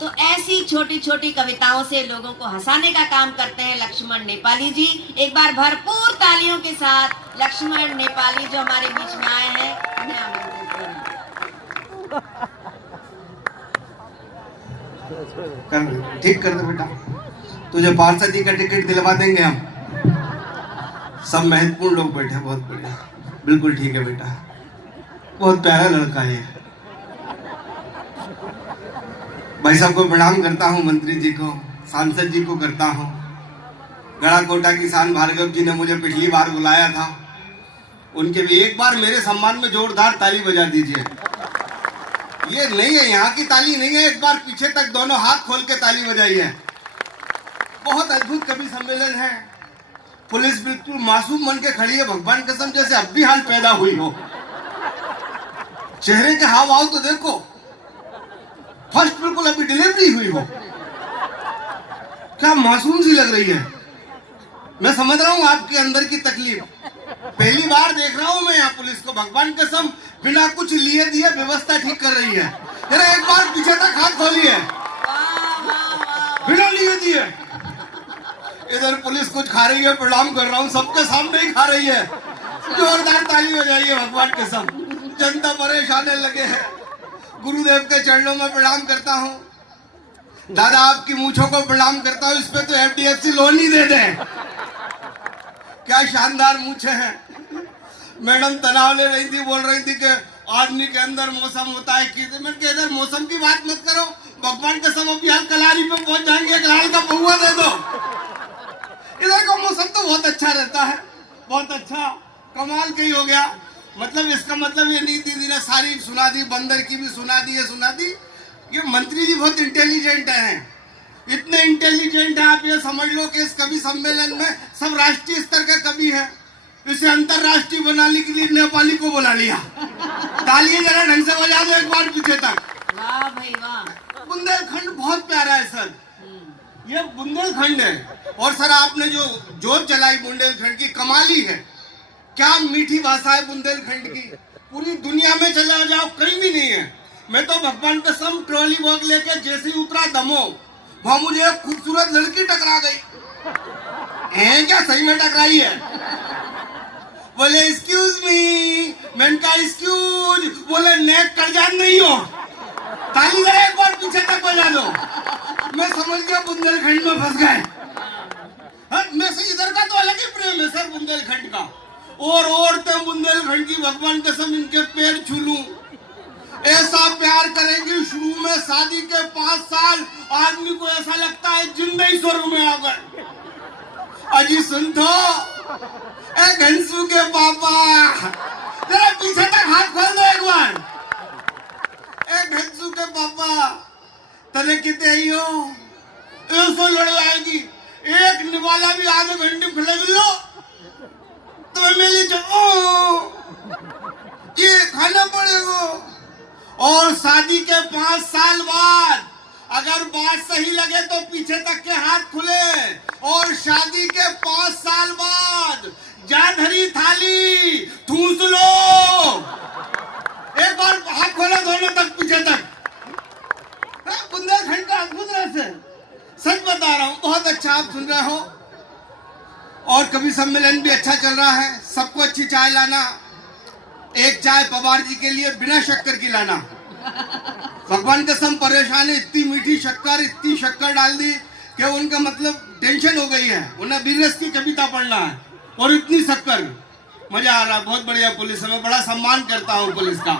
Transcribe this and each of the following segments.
तो ऐसी छोटी छोटी कविताओं से लोगों को हंसाने का काम करते हैं लक्ष्मण नेपाली जी। एक बार भरपूर तालियों के साथ लक्ष्मण नेपाली जो हमारे बीच में आए हैं उन्हें आमंत्रित करें। ठीक कर दो बेटा, तुझे पार्षद का टिकट दिलवा देंगे हम। सब महत्वपूर्ण लोग बैठे, बहुत बढ़िया, बिल्कुल ठीक है बेटा, बहुत प्यारा लड़का है। भाई साहब को प्रणाम करता हूँ, मंत्री जी को, सांसद जी को करता हूँ। गढ़ाकोटा किसान भार्गव जी ने मुझे पिछली बार बुलाया था, उनके भी एक बार मेरे सम्मान में जोरदार ताली बजा दीजिए। ये नहीं है, यहाँ की ताली नहीं है, एक बार पीछे तक दोनों हाथ खोल के ताली बजाइए। बहुत अद्भुत कवि सम्मेलन है। पुलिस बिल्कुल मासूम बन के खड़ी है, भगवान कसम जैसे अब भी हाल पैदा हुई हो। चेहरे के हाव भाव तो देखो, फर्स्ट बिल्कुल अभी डिलीवरी हुई हो, क्या मासूम सी लग रही है। मैं समझ रहा हूँ आपके अंदर की तकलीफ। पहली बार देख रहा हूँ मैं यहाँ पुलिस को, भगवान कसम बिना कुछ लिए दिए व्यवस्था ठीक कर रही है। जरा एक बार पीछे तक हाथ खोलिए, बिना लिए दिए। इधर पुलिस कुछ खा रही है, प्रणाम कर रहा हूँ, सबके सामने ही खा रही है। जोरदार ताली बजाइए, भगवान कसम जनता परेशान लगे हैं। गुरुदेव के चरणों में प्रणाम करता हूँ। दादा आपकी मूंछों को प्रणाम करता हूँ, इस पे तो FDFC लोन ही दे दें। क्या शानदार मूंछें हैं। मैडम तनाव ले रही थी, बोल रही थी कि आदमी के अंदर मौसम होता है कि मैंने इधर मौसम की बात मत करो, भगवान कसम अभी हाल कलारी पे पहुंच जाएंगे, एक लाल का पहुआ दे दो। इधर का मौसम तो बहुत अच्छा रहता है, बहुत अच्छा, कमाल का ही हो गया। मतलब इसका मतलब ये नहीं, दीदी ने सारी सुना दी, बंदर की भी सुना दी, ये सुना दी। ये मंत्री जी बहुत इंटेलिजेंट हैं, इतने इंटेलिजेंट हैं, आप ये समझ लो कि इस कवि सम्मेलन में सब राष्ट्रीय स्तर के कवि हैं। इसे अंतरराष्ट्रीय बनाने के लिए नेपाली को बुला लिया। तालियां जरा ढंग से बजा दो एक बार पीछे तक। वाह भाई वाह। बुंदेलखंड बहुत प्यारा है सर, ये बुंदेलखंड है। और सर आपने जो जोत जलाई बुंदेलखंड की, कमाली है। क्या मीठी भाषा है बुंदेलखंड की, पूरी दुनिया में चला जाओ कहीं भी नहीं है। मैं तो भगवान कसम ट्रॉली बैग लेके जैसे ही उतरा दमो, वहां मुझे एक खूबसूरत लड़की टकरा गई। है क्या, सही में टकराई है। बोले एक्सक्यूज मी, मैंने कहा एक्सक्यूज, बोले नेक कर जान नहीं हो। ताली जरा एक बार पीछे तक बजा दो। मैं समझ गया बुंदेलखंड में फंस गए। मैं से इधर का तो अलग ही प्रेम है सर बुंदेलखंड का। और औरतें बुंदेलखंड की, भगवान कसम इनके पैर छू लूं, ऐसा प्यार करेंगी। शुरू में शादी के 5 साल आदमी को ऐसा लगता है जिंदगी स्वर्ग में आ गए। अजी सुन तो, ए घनसू के पापा, जरा पीछे तक हाथ खोल दो एक बार। ए घनसू के पापा, तने कितने आई हो, ऐसा लड़ आएगी। एक निवाला भी आधे घंटे खिला लो तो मेरी ये खाना पड़ेगा। और शादी के 5 साल बाद अगर बात सही लगे तो पीछे तक के हाथ खुले। और शादी के 5 साल बाद जा धरी थाली ठूस लो। एक बार हाथ खोला दोनों तक पीछे तक। बुंदेलखंड का अद्भुत रहस्य, सच बता रहा हूँ, बहुत अच्छा आप सुन रहे हो। और कवि सम्मेलन भी अच्छा चल रहा है। सबको अच्छी चाय लाना, एक चाय पवार जी के लिए बिना शक्कर की लाना। भगवान कसम परेशान है, इतनी मीठी शक्कर, इतनी शक्कर डाल दी कि उनका मतलब टेंशन हो गई है। उन्हें बीरस की कविता पढ़ना है और इतनी शक्कर। मजा आ रहा, बहुत बढ़िया। पुलिस में बड़ा सम्मान करता हूँ पुलिस का,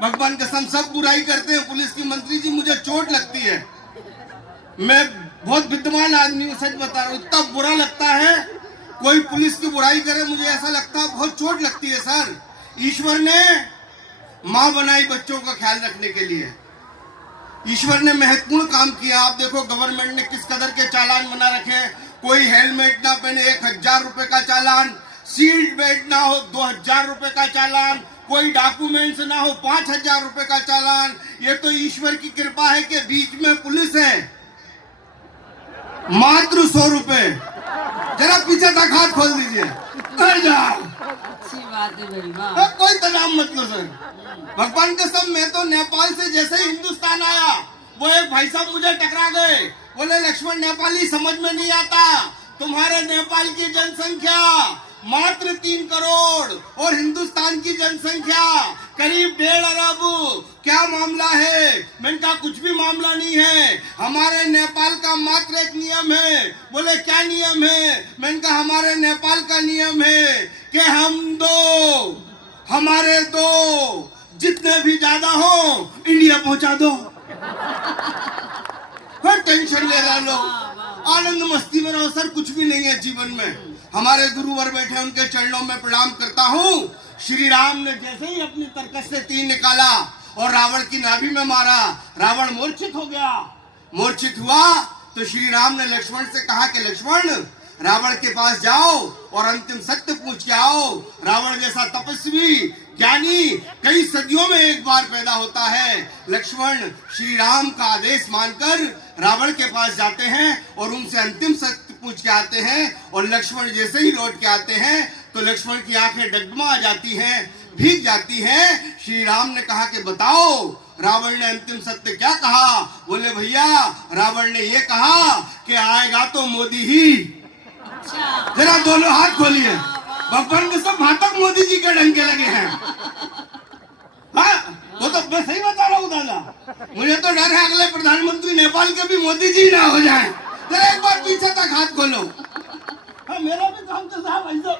भगवान कसम। सब बुराई करते हैं पुलिस की, मंत्री जी मुझे चोट लगती है। मैं बहुत विद्वान आदमी हूँ, सच बता रहा हूँ, इतना बुरा लगता है कोई पुलिस की बुराई करे, मुझे ऐसा लगता है बहुत चोट लगती है सर। ईश्वर ने माँ बनाई बच्चों का ख्याल रखने के लिए, ईश्वर ने महत्वपूर्ण काम किया। आप देखो गवर्नमेंट ने किस कदर के चालान बना रखे। कोई हेलमेट ना पहने 1000 रुपए का चालान, सीट बेल्ट ना हो 2000 रुपए का चालान, कोई डॉक्यूमेंट्स ना हो 5000 रुपए का चालान। ये तो ईश्वर की कृपा है कि बीच में पुलिस है, मात्र 100 रुपए। जरा पीछे तक हाथ खोल दीजिए, कर जाओ। अच्छी बात है भाई वाह। कोई तनाव मत लो सर, भगवान कसम। मैं तो नेपाल से जैसे ही हिंदुस्तान आया वो एक भाई साहब मुझे टकरा गए, बोले लक्ष्मण नेपाली समझ में नहीं आता, तुम्हारे नेपाल की जनसंख्या मात्र 3 करोड़ और हिंदुस्तान की जनसंख्या करीब 1.5 अरब, क्या मामला है? मैंने कहा कुछ भी मामला नहीं है, हमारे नेपाल का मात्र एक नियम है। बोले क्या नियम है? मैंने कहा हमारे नेपाल का नियम है कि हमारे दो जितने भी ज्यादा हो इंडिया पहुंचा दो। फिर टेंशन ले रहे लोग, आनंद मस्ती में रहो सर, कुछ भी नहीं है जीवन में। हमारे गुरुवर बैठे, उनके चरणों में प्रणाम करता हूँ। श्री राम ने जैसे ही अपनी तरकश से तीर निकाला और रावण की नाभि में मारा, रावण मूर्छित हो गया। मूर्छित हुआ तो श्री राम ने लक्ष्मण से कहा कि लक्ष्मण, रावण के पास जाओ और अंतिम सत्य पूछ के आओ। रावण जैसा तपस्वी ज्ञानी कई सदियों में एक बार पैदा होता है। लक्ष्मण श्री राम का आदेश मानकर रावण के पास जाते हैं और उनसे अंतिम सत्य पूछ के आते हैं। और लक्ष्मण जैसे ही लौट के आते हैं तो लक्ष्मण की आंखें डगमगा जाती हैं, भीग जाती हैं। श्री राम ने कहा कि बताओ रावण ने अंतिम सत्य क्या कहा? बोले भैया, रावण ने ये कहा कि आएगा तो मोदी ही। जरा दोनों हाथ खोलिए, भगवान के सब भातक मोदी जी के डंके लगे हैं। हाँ, वो तो मैं सही बता रहा हूँ दादा, मुझे तो डर है अगले प्रधानमंत्री नेपाल के भी मोदी जी ना हो जाएं। जरा एक बार पीछे तक हाथ खोलो। हाँ, मेरा भी काम तो साहब ऐसा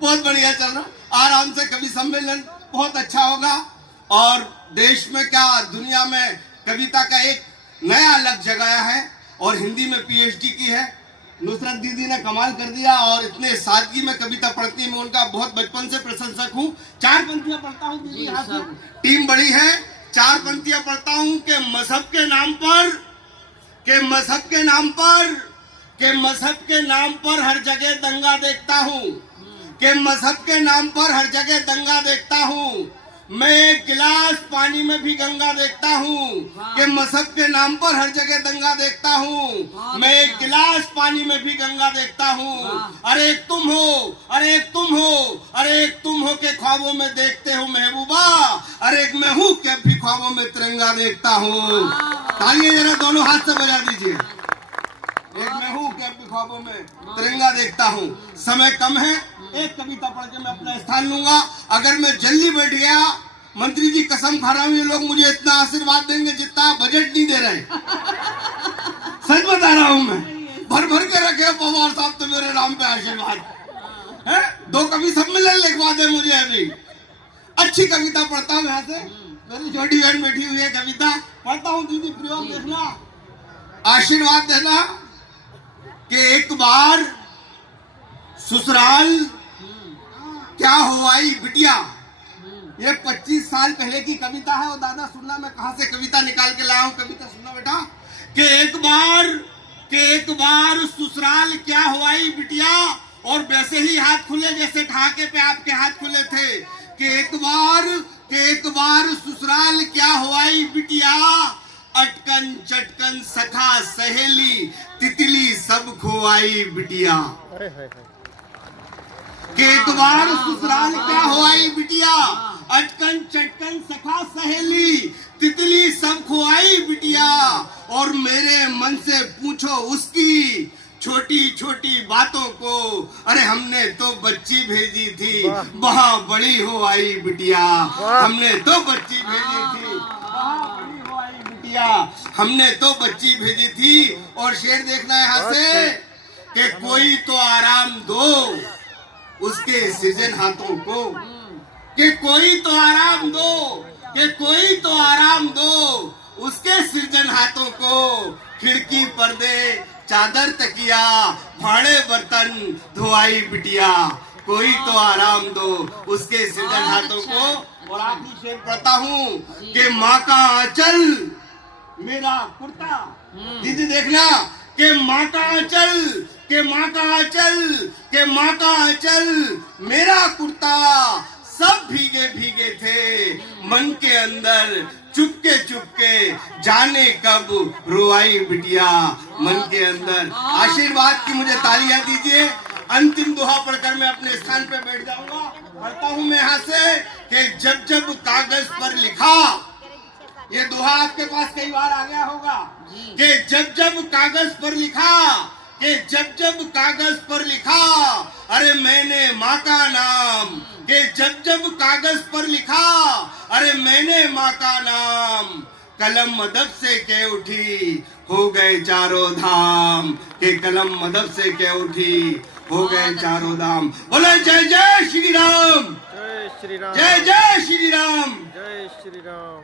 बहुत बढ़िया चल रहा, आराम से कवि सम्मेलन बहुत अच्छा होगा। और देश में क्या दुनिया में कविता का एक नया अलग जगाया है और हिंदी में PhD की है। नुसरत दीदी ने कमाल कर दिया और इतने सादगी में कविता पढ़ती है, मैं उनका बहुत बचपन से प्रशंसक हूँ। 4 पंक्तियां पढ़ता हूँ दीदी, यहाँ से टीम बड़ी है। 4 पंक्तियां पढ़ता हूँ कि मजहब के नाम पर हर जगह दंगा देखता हूँ, कि मजहब के नाम पर हर जगह दंगा देखता हूँ। मैं एक गिलास पानी में भी गंगा देखता हूँ, कि मजहब के नाम पर हर जगह दंगा देखता हूँ। मैं एक गिलास पानी में भी गंगा देखता हूँ। अरे एक तुम हो, अरे एक तुम हो, अरे एक तुम हो के ख्वाबों में देखते हो महबूबा, अरे एक मैं हूँ के भी ख्वाबों में तिरंगा देखता हूँ। तालियां जरा दोनों हाथ से बजा दीजिए। एक मैं हूँ के भी ख्वाबों में तिरंगा देखता हूँ। समय कम है, एक कविता पढ़ के मैं अपना स्थान लूंगा। अगर मैं जल्दी बैठ गया, मंत्री जी कसम खा रहा हूँ, ये लोग मुझे इतना आशीर्वाद देंगे जितना बजट नहीं दे रहे। सच बता रहा हूँ मैं, भर भर के रखे पवार साहब तो मेरे नाम पे आशीर्वाद है। 2 कवि सम्मेलन लिखवा दे मुझे अभी। अच्छी कविता पढ़ता हूँ यहाँ से, मेरी छोटी बहन बैठी हुई है, कविता पढ़ता हूँ दीदी, प्रयोग देखना, आशीर्वाद देना। कि एक बार ससुराल क्या हुआई बिटिया, ये 25 साल पहले की कविता है। और दादा सुनना, मैं कहां से कविता निकाल के लाया हूं, कविता सुनना बेटा। कि एक बार ससुराल क्या हुआई बिटिया, और वैसे ही हाथ खुले जैसे ठहाके पे आपके हाथ खुले थे। कि एक बार ससुराल क्या हुआई बिटिया, अटकन चटकन सखा सहेली तितली सब खोआई बिटिया। कि एक बार ससुराल क्या हुआई बिटिया, अटकन चटकन सखा सहेली तितली सब खोआई बिटिया। और मेरे मन से पूछो उसकी छोटी छोटी बातों को, अरे हमने तो बच्ची भेजी थी, वहाँ बड़ी हो आई बिटिया। हमने तो बच्ची भेजी थी, हमने तो बच्ची भेजी थी। और शेर देखना यहाँ से कि कोई तो आराम दो उसके सृजन हाथों को, कि कोई तो आराम दो, कि कोई तो आराम दो उसके सृजन हाथों को। खिड़की पर्दे चादर तकिया भाड़े बर्तन धोआई बिटिया, कोई तो आराम दो उसके सृजन हाथों को। और आखिरी शेर पढ़ता हूँ कि माँ का आंचल मेरा कुर्ता, दीदी देखना, कि माँ का आंचल, कि माँ का आंचल, कि माँ का आंचल मेरा कुर्ता, सब भीगे भीगे थे मन के अंदर, चुपके चुपके जाने कब रोआई बिटिया मन के अंदर। आशीर्वाद की मुझे तालियां दीजिए। अंतिम दोहा पढ़कर मैं अपने स्थान पे बैठ जाऊंगा। पढ़ता हूं मैं यहाँ से कि जब जब कागज पर लिखा, ये दोहा आपके पास कई बार आ गया होगा जी। कि जब जब कागज पर लिखा, कि जब जब कागज पर लिखा, अरे मैंने माँ का नाम, कि जब जब कागज पर लिखा, अरे मैंने माँ का नाम, कलम मदद से कह उठी, हो गए चारों धाम, कि कलम मदद से कह उठी, हो गए चारों धाम। बोले जय जय श्री राम, जय श्री राम, जय जय श्री राम। जय श्री राम।